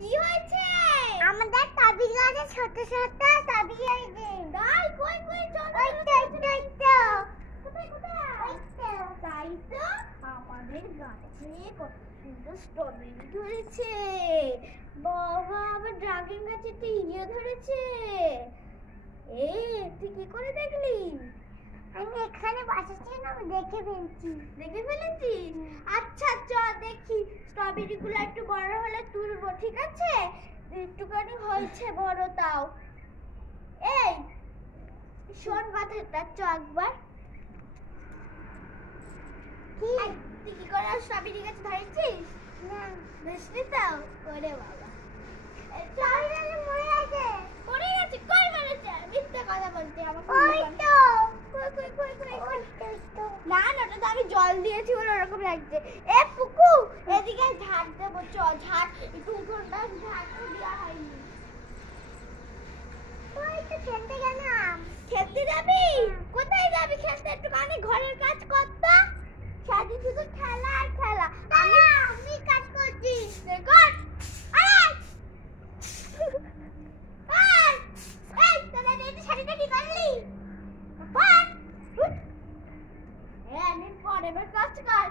কি হয়েছে? আমাদের তাবি গাছে ছোট ছোট তাবি হয়েছে। তাই কই কই চল ওই তো কোথায় কোথায় তাই তো আমাদের গাছে কত সুন্দর স্ট্রবেরি ধরেছে। বাবা আবার ড্রাগন গাছে তো ইয়ে ধরেছে। তুই কি করে দেখলি? আমি এখানে বসেছিলাম দেখে ফেলেছি। আচ্ছা চল দেখি স্ট্রবেরি গুলো একটু বড় হলে তুলবো, ঠিক আছে? একটুখানি হয়েছে বড় তাও। এই শোন কথাটা, চ একবার। তুই কি করে স্ট্রবেরি গাছ ধরেছিস? না ধরিসনি তো। ওরে বাবা স্ট্রবেরি মরে গেছে। মরে গেছে? কই মরেছে? মিথ্যা কথা বলতে আমাকে। ওই তো না না, ওটা তো আমি জল দিয়েছি বলে ওরকম লাগছে। পুকু এদিকে ঝাড় দেবো, চল ঝাড় একটু উঠোনটা ঝাড় দেওয়া হয়নি। তুই তো খেলতে গেলাম। খেলতে যাবি? কোথায় যাবি খেলতে? একটুখানি ঘরের কাজ কর তো। সারাদিন শুধু খেলা আর খেলা। আমি কাজ করছি। কর। শাড়িটা কি করলি? এবার কাজ কর।